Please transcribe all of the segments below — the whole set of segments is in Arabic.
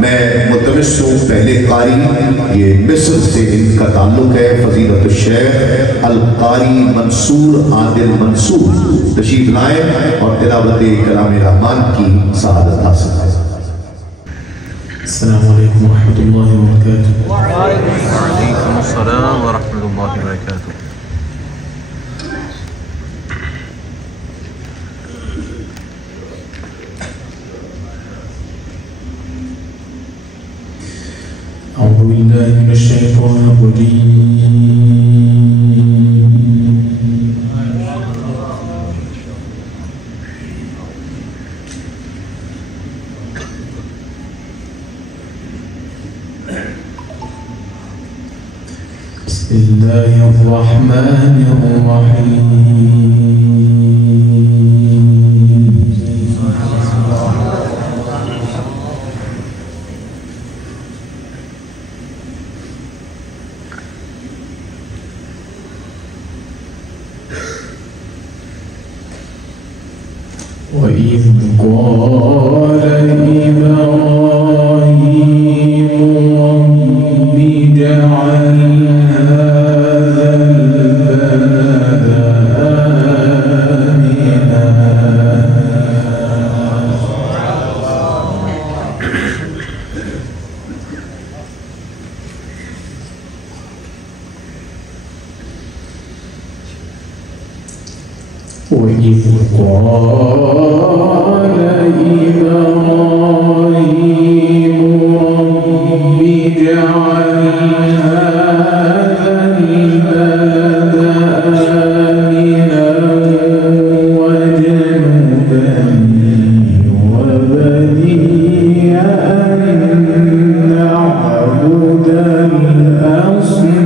मैं मुतमिस हूँ पहले कारी, ये मिस्र से इनका ताल्लुक है। फजीलत शेख अल कारी मंसूर आदिल मंसूर तशरीफ लाए और तिलावत कलाम रहमान की सआदत हासिल है। अस्सलामु अलैकुम व रहमतुल्लाहि व बरकातुहू। व अलैकुम अस्सलाम व रहमतुल्लाहि व बरकातुहू। أعوذ بالله من الشيطان الرجيم. بسم الله الرحمن الرحيم. وإذ قال إبراهيم رب اجعل هذا البلد آمنا وإذ قال إبراهيم رب اجعل هذا البلد آمنا واجنبني وبني أن نعبد الأصنام.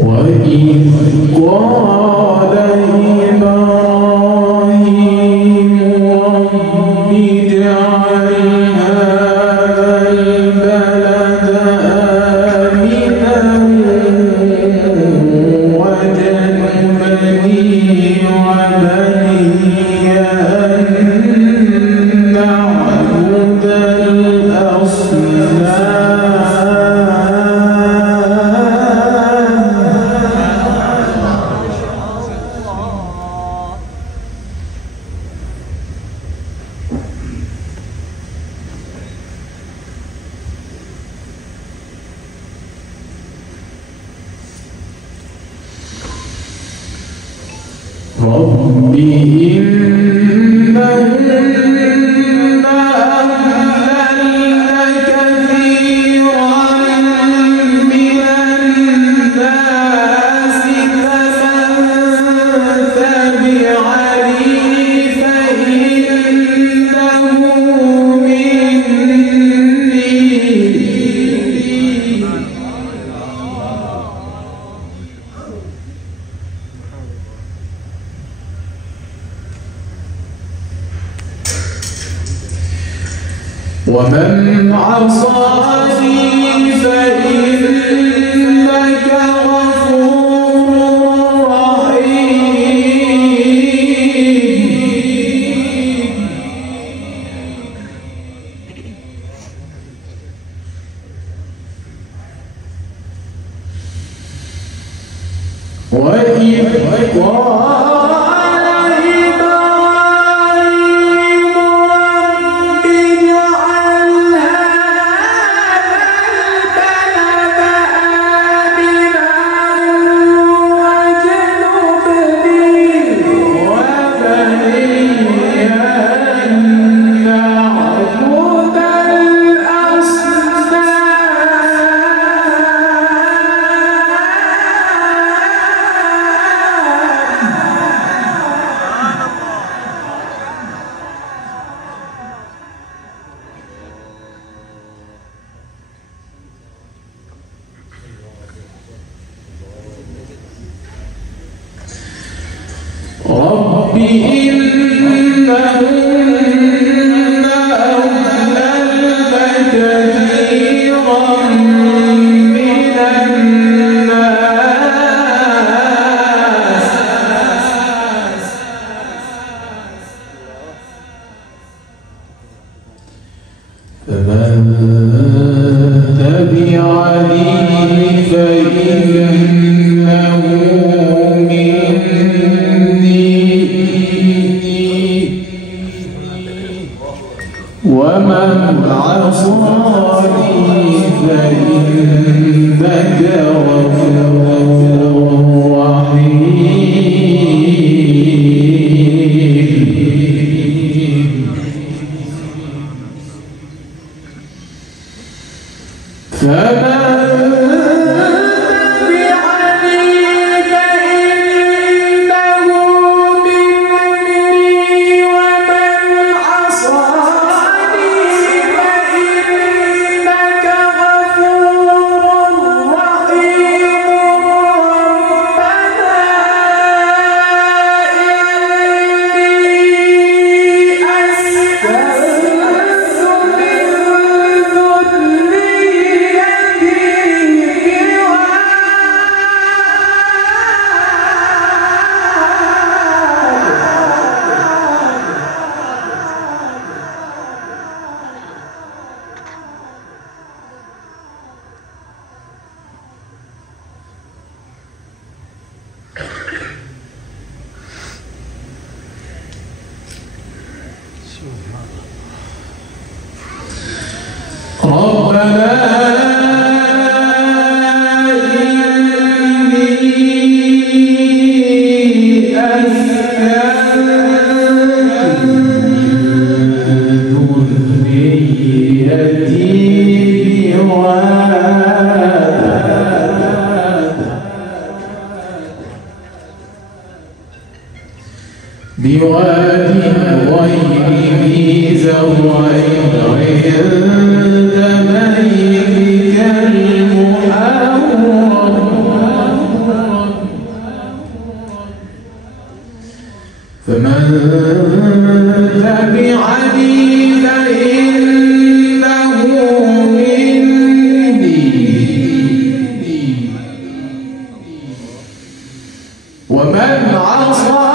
وإذ قال إبراهيم رب اجعل هذا البلد آمنا واجنبني وبني أن نعبد رب إنهن أضللن كثيرا من الناس فمن تبعني فإنه مني ومن عصاني فإنك غفور رحيم. وإذ قال إبراهيم رب اجعل فمن تبعني فإنه مني ومن عصاني فإنك غفور رحيم. بواد غير ذي زرع عند بيتك المحرم فمن تبعني فإنه مني ومن عصاني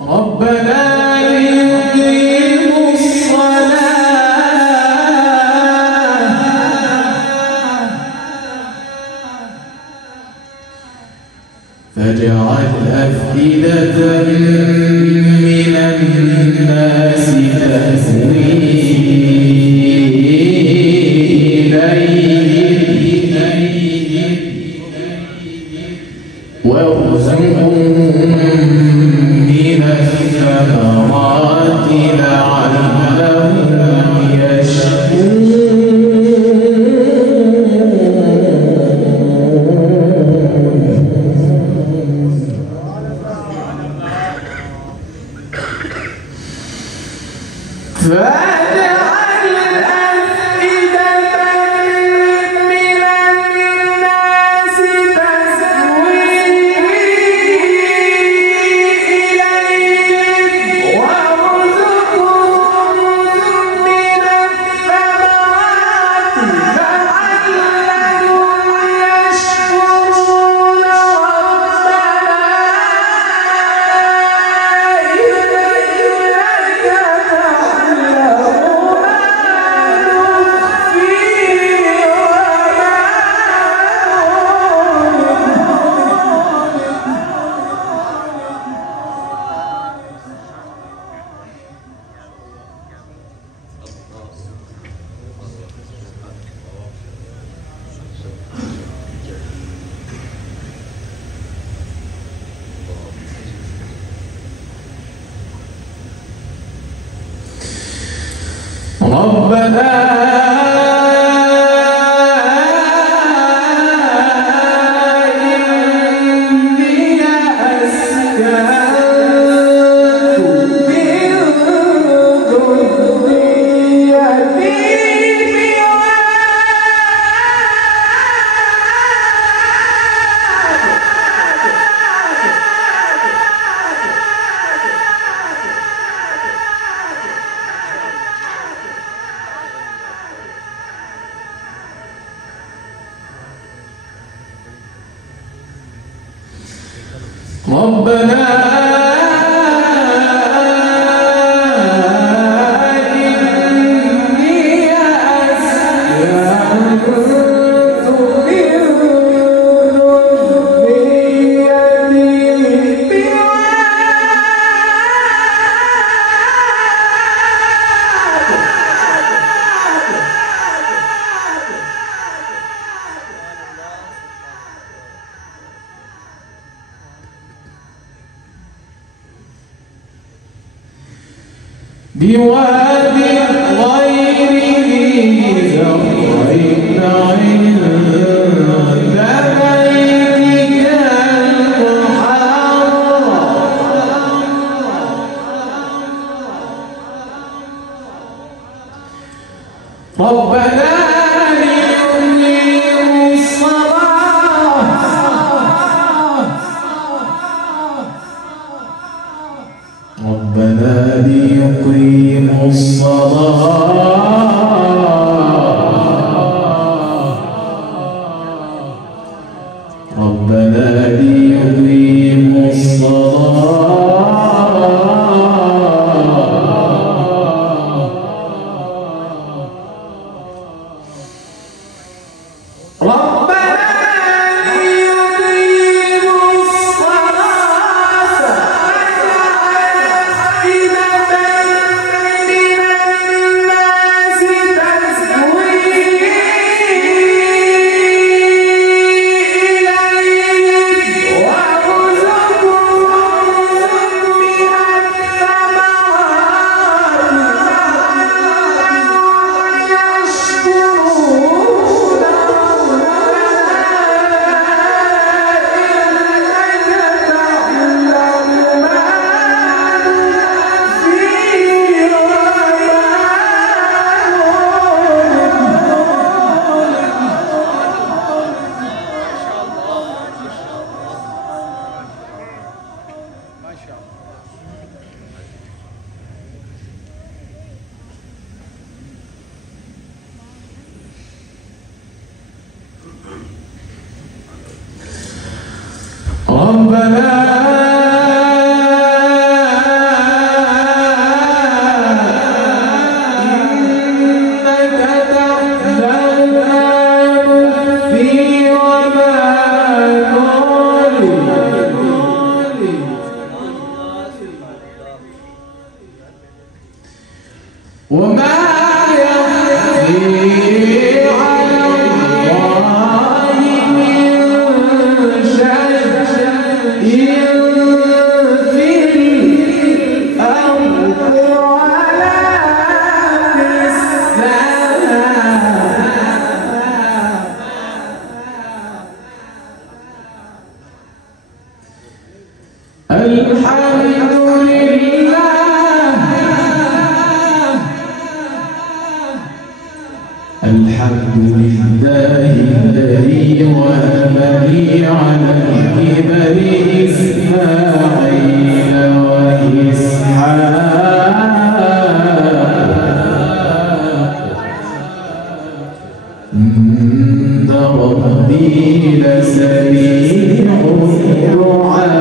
ربنا ليقيموا فاجعل أفئدة من الناس تهوي إليهم وارزقهم من الثمرات لعلهم يشكرون بواد غير ذي زرع عند بيتك المحرم ربنا ليقيموا الصلاة ربنا ليقيموا الصلاة ربنا ليقيموا الصلاة الحمد لله الذي وهب لي على الكبر إسماعيل وإسحاق إن ربي لسميع الدعاء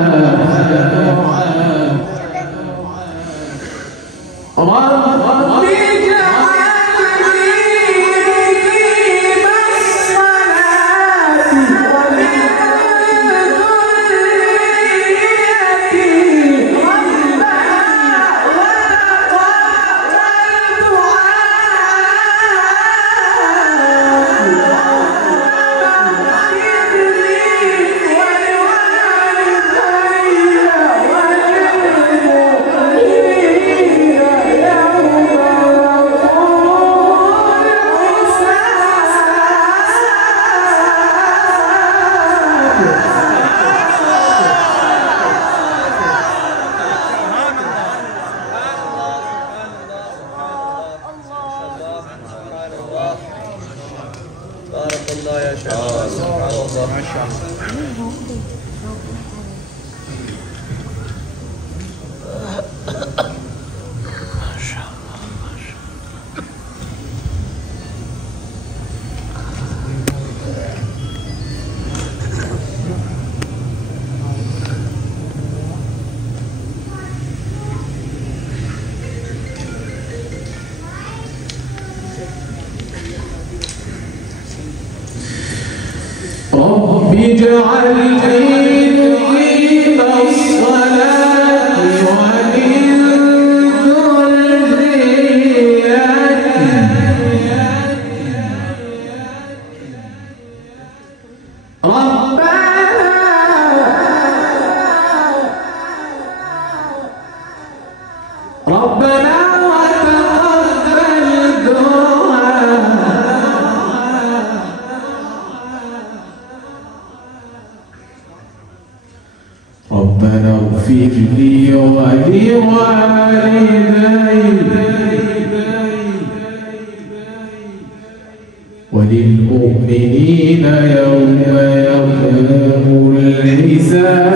ما شاء الله. رب اجعلني مقيم الصلاة ومن ذريتي ربنا وتقبل دعاء ربنا اغفر لي ولوالدي وللمؤمنين يوم يقوم الحساب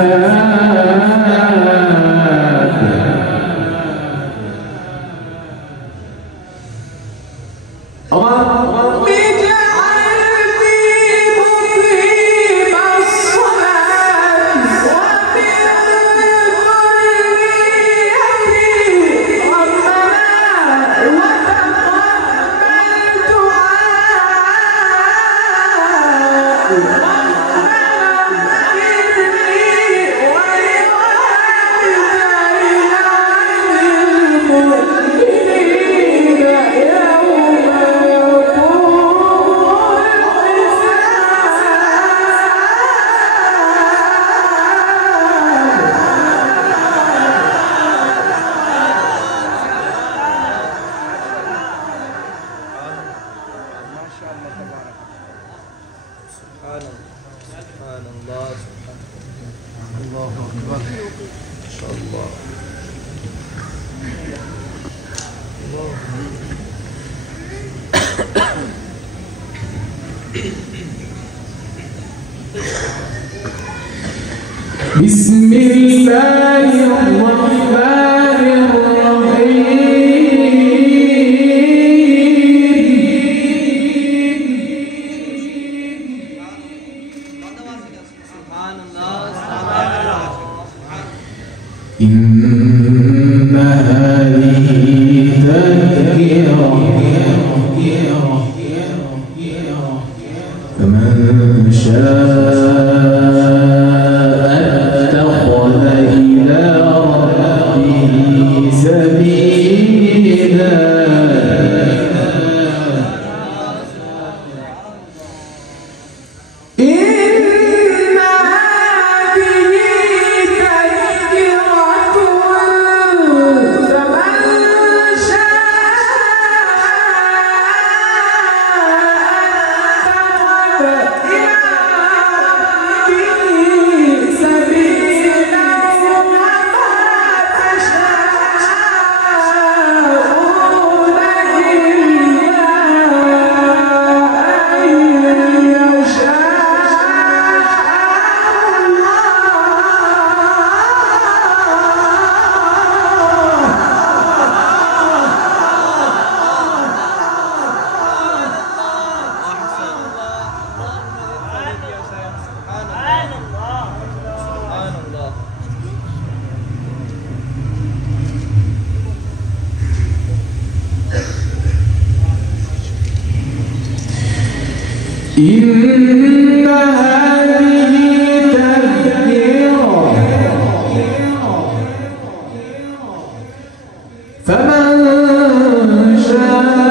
رب اجعلني مقيم الصلاة ومن ذريتي ربنا وتقبل سبحان الله الله أكبر ما شاء الله بسم الله الرحمن الرحيم إن هذه تذكرة فمن شاء اتخذ إلى ربه سبيلا إن هذه تذكرة فمن شاء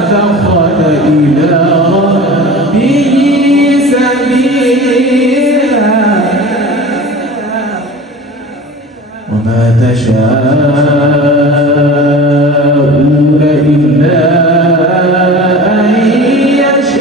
اتخذ إلى ربه سبيلا وما تشاءون إلا أن يشاء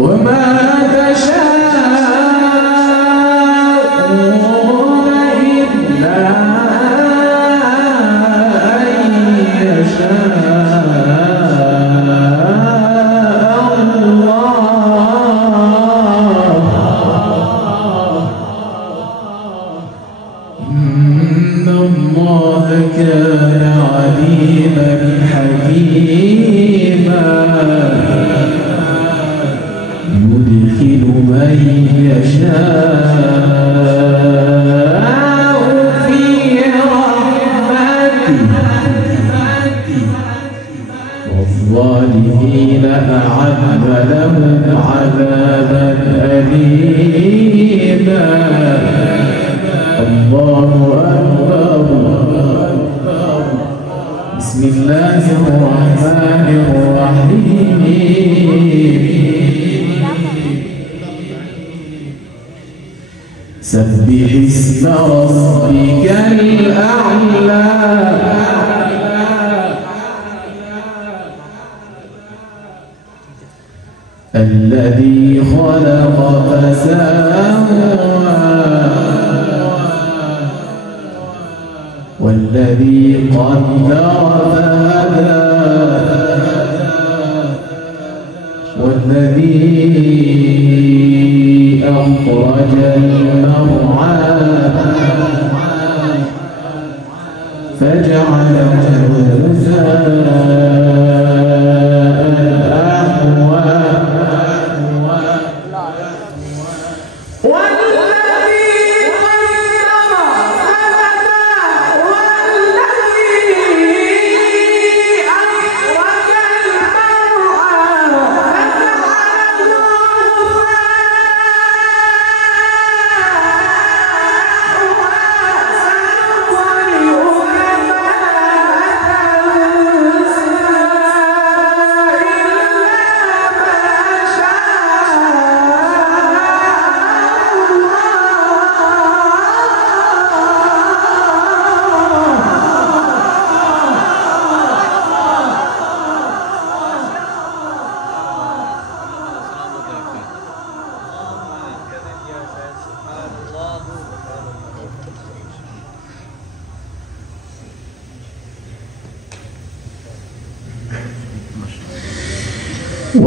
وما تشاءون إلا أن يشاء الله. إن الله كان عليما حكيما يدخل من يشاء في رحمته والظالمين أعد لهم عذابا أليما. الله أكبر. بسم الله الرحمن الرحيم. سبح اسم ربك الأعلى. الذي خلق فسوى والذي قدر فهدى والذي أخرج المرعى فجعله غثاء أحوى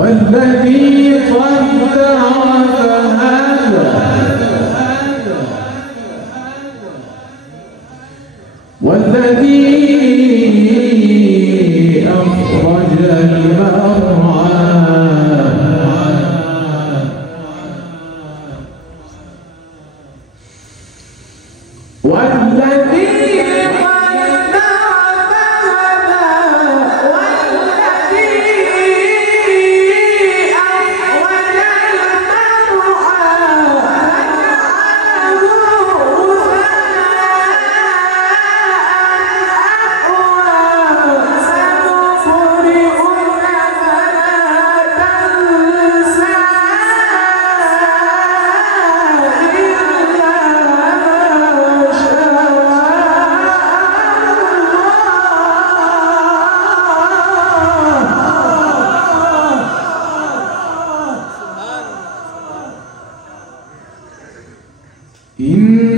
والذي قدر فهدى والذي أخرج المرعى والذي إن